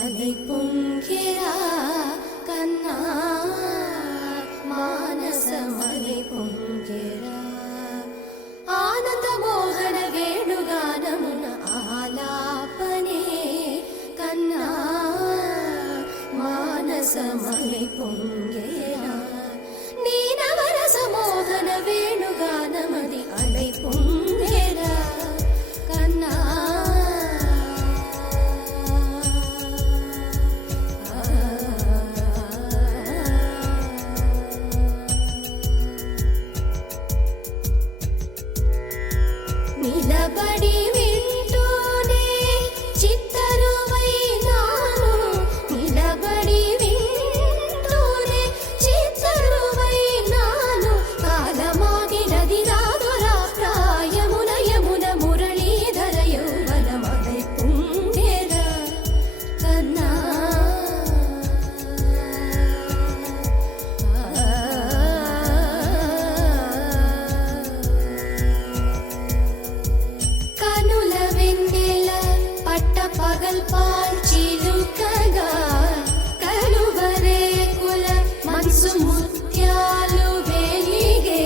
అలై పొంగెరా కన్నా మానసమలై పొంగెరా ఆనంద మోహన వేణుగానమున ఆలాపనే కన్నా మానసమలై పొంగెరా నీ నవరస మోహన వేణుగానమది అలై పొంగెరా కన్నా నిలబడి వింటూనే చిత్తరువైనాను నిలబడి వింటూనే చిత్తరువైనాను కాలమాగినది రాదురా ప్రాయమున యమున మురళీధర యౌవనమలై పొంగెరా కన్నా కనుల వెన్నెల పట్ట పగల్పాల్ చిలుకగా కలువరేకుల మనసు ముత్యాలు వెలిగే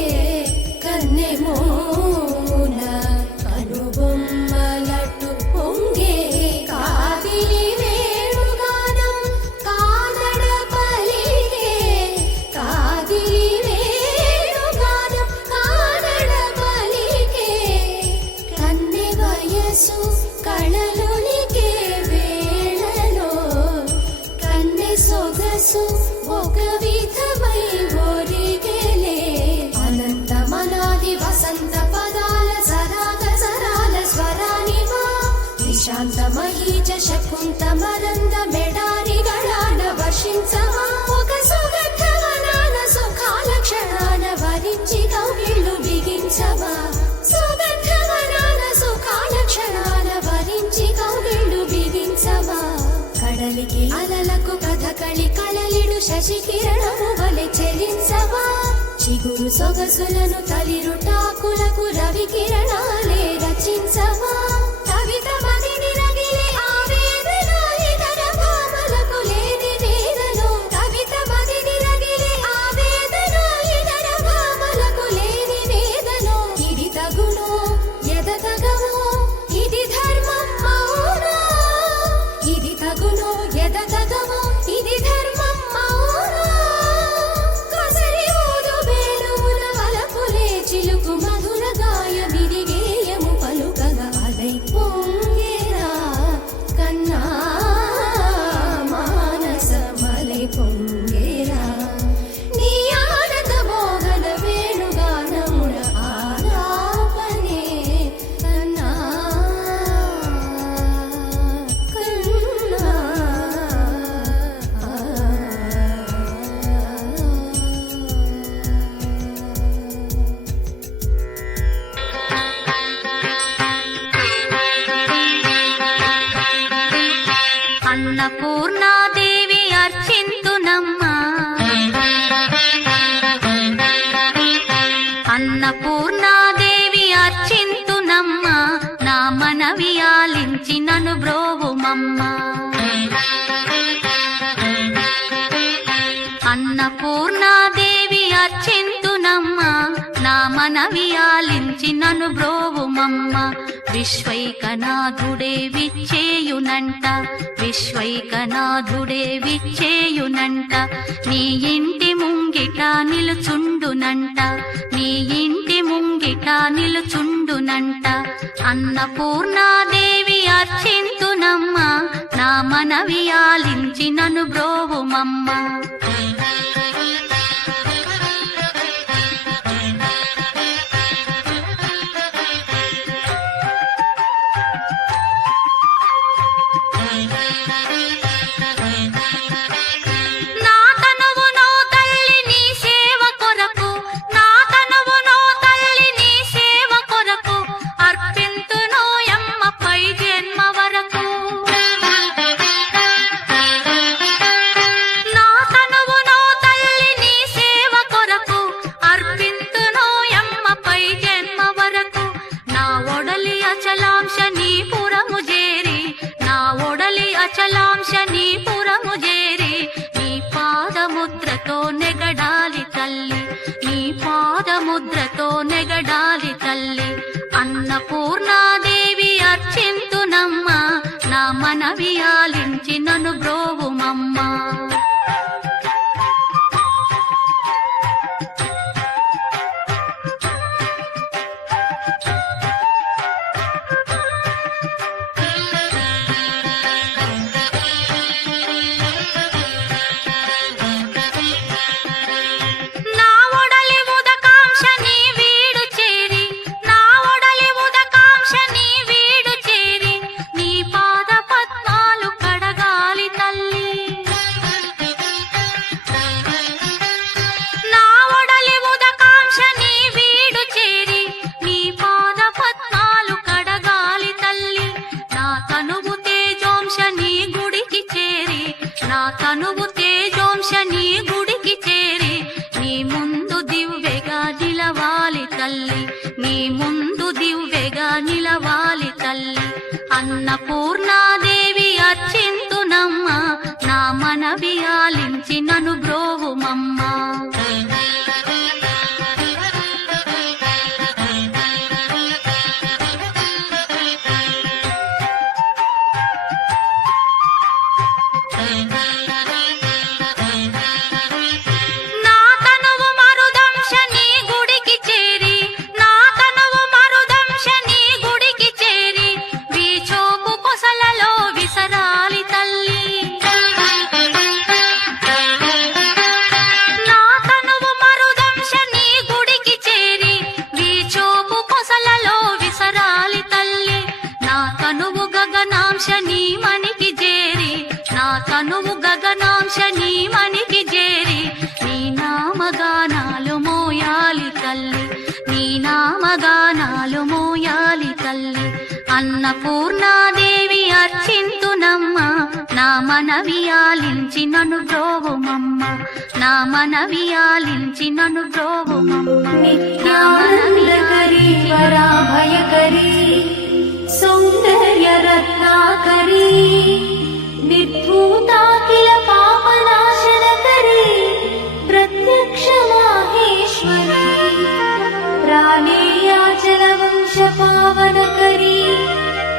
కన్నెమోన కనుబొమ్మలటు పొంగే కాదిలి వేణుగానం కాదడ పలిగే కాదిలి వేణుగానం కాదడ పలిగే కన్నె వయసు కళలునికే వేళలో కన్నె సొగసు ఒక విధమై ఒరిగెలే అనంతమనాది వసంత పదాల సరాగ సరాల స్వరానివా నిశాంత మహీజ శకుంత మరంద మెడారిగళాన వర్షించవా ఒక సుగంధవనాన సుఖాల క్షణాన వరించి కౌగిళ్ళు బిగించవా సుగంధవనాన సుఖాల క్షణాల వరించి కౌగిళ్ళు బిగించవా కడలికి అలలకు కథకళి కలలిడు శశి కిరణము వలె చెలించవా చిగురు సొగసులను తలిరుటాకులకు రవి కిరణాలే రచించవా కవిత మదిని రగిలే ఆవేదన ఇతర భామలకు లేని వేదనో కవిత మదిని రగిలే ఆవేదన ఇతర భామలకు లేని వేదనో ఇది తగునో ఎదతగమో ఇది ధర్మం మౌనా ఇది తగునో ఎదతగమో ఇది ధర్మం మౌనా కసరి ఊదు వేణువుల వలపులే చిలుకు మధుర గాయ విరిగేయము పలుకగా అలై పొంగెరా కన్నా మానసమలై పొంగెరా నీ ఆనంద మోహన వేణుగానమున ఆలాపనే కన్నా కన్నా అన్నపూర్ణాదేవి అర్చింతునమ్మా అన్నపూర్ణాదేవి అర్చింతునమ్మా నా మనవి ఆలించి నన్ను బ్రోవుమమ్మా అన్నపూర్ణాదేవి అర్చింతునమ్మా నా మనవి ఆలించి నన్ను బ్రోవుమమ్మా విశ్వైకనాథుడే విచ్చేయునంట విశ్వైకనాథుడే విచ్చేయునంట నీ ఇంటి ముంగిట నిలుచుండునంట నీ ఇంటి ముంగిట నిలుచుండునంట అన్నపూర్ణాదేవి అర్చింతునమ్మా నా మనవి ఆలించి నన్ను బ్రోవుమమ్మా నా తనువునో తల్లి నీ సేవ కొరకు నా తనువునో తల్లి నీ సేవ కొరకు అర్పింతునోయమ్మ పై జన్మ వరకు నా తనువునో తల్లి తల్లి అన్నపూర్ణాదేవి అర్చింతునమ్మ నా మనవి ఆలించి నన్ను బ్రోవుమమ్మ తనువు తేజోంశ నీ గుడికి చేరి నీ ముందు దివ్వెగా నిలవాలి తల్లి నీ ముందు దివ్వెగా నిలవాలి తల్లి అన్నపూర్ణాదేవి అర్చింతునమ్మ నా మనవి ఆలించి నన్ను బ్రోవుమమ్మ తనువు గగనాంశ నీ మనికి చేరి నీ నామగానాలు మోయాలి తల్లి నీ నామగానాలు మోయాలి తల్లి అన్నపూర్ణాదేవి అర్చింతునమ్మ నా మనవి ఆలించి నన్ను బ్రోవుమమ్మ నా మనవి ఆలించి నన్ను బ్రోవుమమ్మ నిత్యానందకరీ వరాభయకరీ సౌందర్య రత్నాకరీ నిర్భూతాఖిల పాపనాశనకరీ ప్రత్యక్ష మాహేశ్వరీ ప్రాళేయాచల వంశ పావనకరీ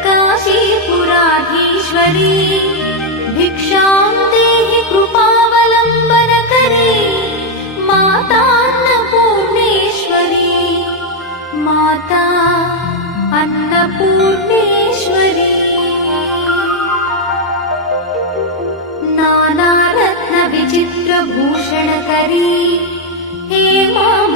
కాశీపురాధీశ్వరీ భిక్షాం దేహి కృపావలంబనకరీ మాతాన్నపూర్ణేశ్వరీ మాతా అన్నపూర్ణేశ్వరీ నానారత్న విచిత్ర భూషణకరీ హేమాంబరాడంబరీ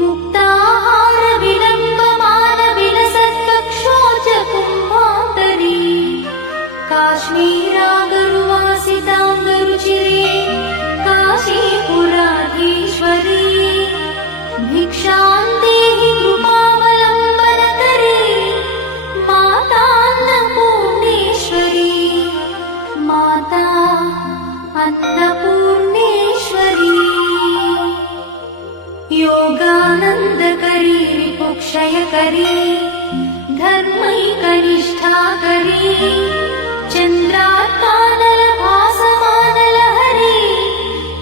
ముక్తాహార విలంబమాన విలసత్వక్షోజ కుంభాంతరీ కాశ్మీరాగరువాసితాంగరుచిరే కాశీపురాధీశ్వరీ భిక్షాం దేహి కృపావలంబనకరీ మాతాన్నపూర్ణేశ్వరీ మాతా అన్నపూర్ణేశ్వరీ योगानन्दकरी रिपुक्षयकरी धर्मैकनिष्ठाकरी चन्द्रात्मानलभासमानलहरी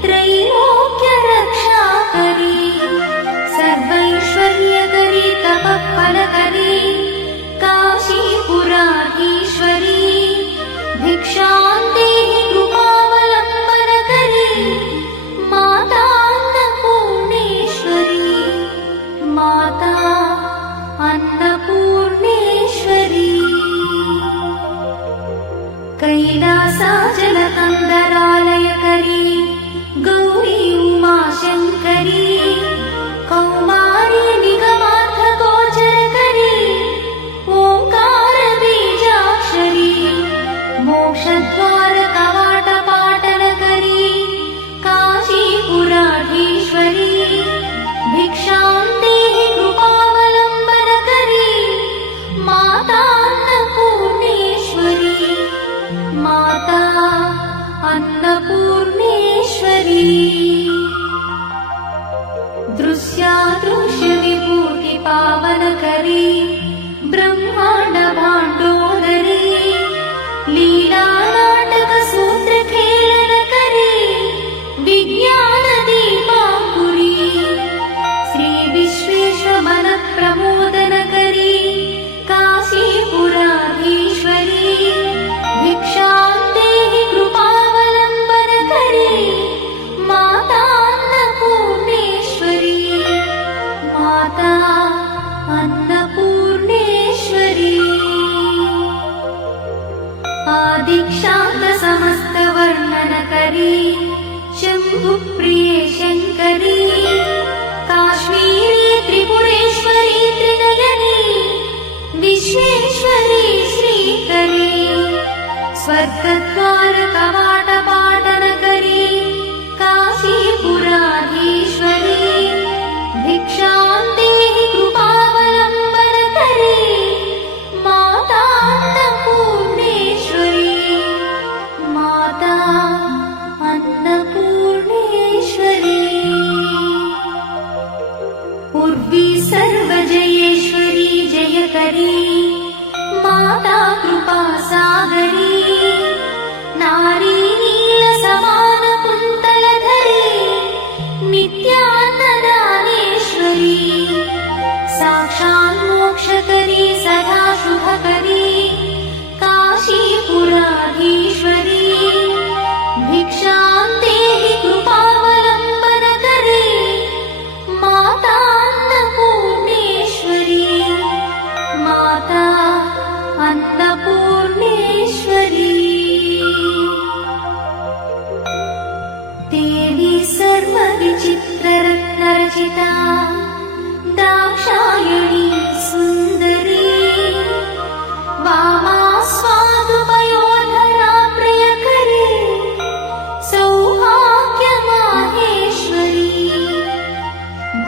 त्रैलोक्यरक्षाकरी सर्वैश्वर्यकरी तपःफलकरी काशीपुराधीश्वरी भिक्षां देहि कृपावलम्बनकरी मातान्नपूर्णेश्वरी माता अन्नपूर्णेश्वरी कैलासाचलकन्दरालयकरी गौरी उमाशङ्करी कौमारी निगमार्थगोचरकरी ओङ्कारबीजाक्षरी मोक्षद्वारकवाटपाटनकरी काशीपुराधीश्वरी भिक्षां देहि कृपावलम्बनकरी मातान्नपूर्णेश्वरी माता अन्न स्वर्गद्वारकवाटपाटनगरी काशीपुराधीश्वरी भिक्षां देहि कृपावलम्बनकरी माता अन्नपूर्णेश्वरी माता अन्नपूर्णेश्वरी उर्वी सर्वजयेश्वरी जयकरी माता कृपा सागरी नारी नीलसमान कुन्तलधरी नित्यान्नदानेश्वरी साक्षात् मोक्षकरी सदा शुभकरी काशीपुराधीश्वरी भिक्षां देहि कृपावलम्बनकरी माता अन्नपूर्णेश्वरी माता अन्नपूर्णेश्वरी देवी सर्वविचित्ररत्नरचिता दाक्षायणी सुन्दरी वामा स्वादुपयोधरा प्रियकरी सौभाग्यमाहेश्वरी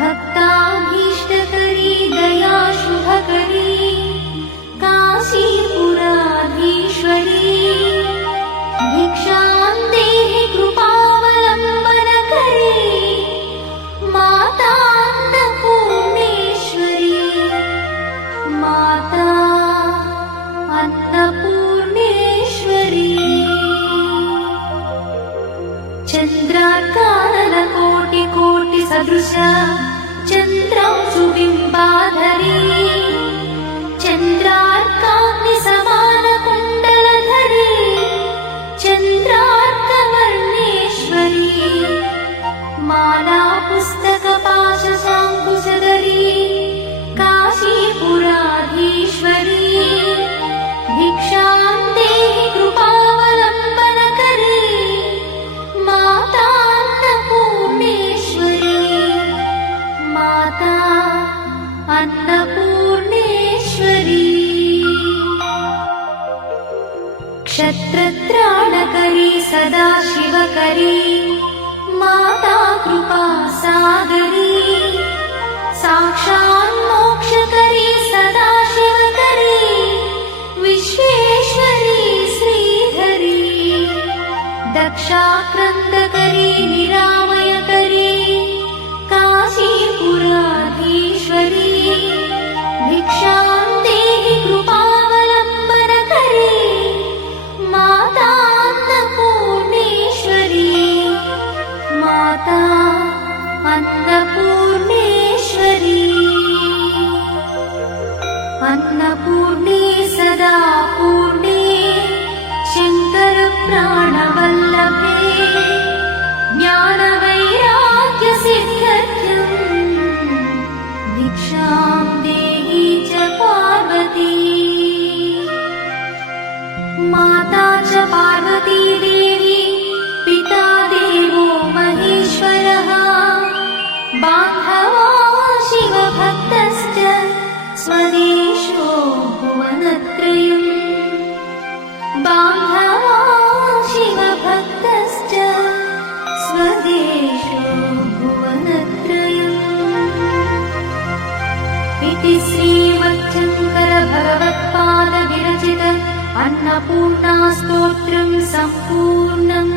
भक्ताभीष्टकरी दया शुभकरी काशीपुराधीश्वरी भिक्षां देहि कृपावलम्बनकरी माता अन्नपूर्णेश्वरी माता अन्नपूर्णेश्वरी चन्द्रार्काननकोटिकोटिसदृश चन्द्रांशुबिम्बाधरी चन्द्रार्काग्निसमानकुण्डलधरी चन्द्रार्कवर्णेश्वरी माला पुस्तकपाशशाङ्कुशधरी काशीपुराधीश्वरी भिक्षां देहि कृपावलम्बनकरी माता अन्नपूर्णेश्वरी माता अन्नपूर्णेश्वरी क्षत्रत्राणकरी सदा शिवकरी माता कृपा सागरी साक्षात् मोक्षकरी सदा शिवकरी विश्वेश्वरी श्रीधरी दक्षाक्रन्दकरी निरामयकरी काशीपुराधीश्वरी भिक्षां देहि कृपावलम्बनकरी माता अन्नपूर्णेश्वरी माता अन्नपूर्णेश्वरी अन्नपूर्णे सदा पूर्णे शङ्करप्राणवल्लभे ज्ञानवैराग्यसिद्ध्यर्थं भिक्षां देहि च पार्वती माता च पार्वती देवी पिता देवो महेश्वरः बान्धवा शिवभक्तश्च स्वदेशो भुवनत्रयम् बान्धवा शिवभक्तश्च स्वदेशो भुवनत्रयम् इति श्रीमच्छङ्करभगवत्पादविरचित अन्नपूर्णास्तोत्रं सम्पूर्णम्।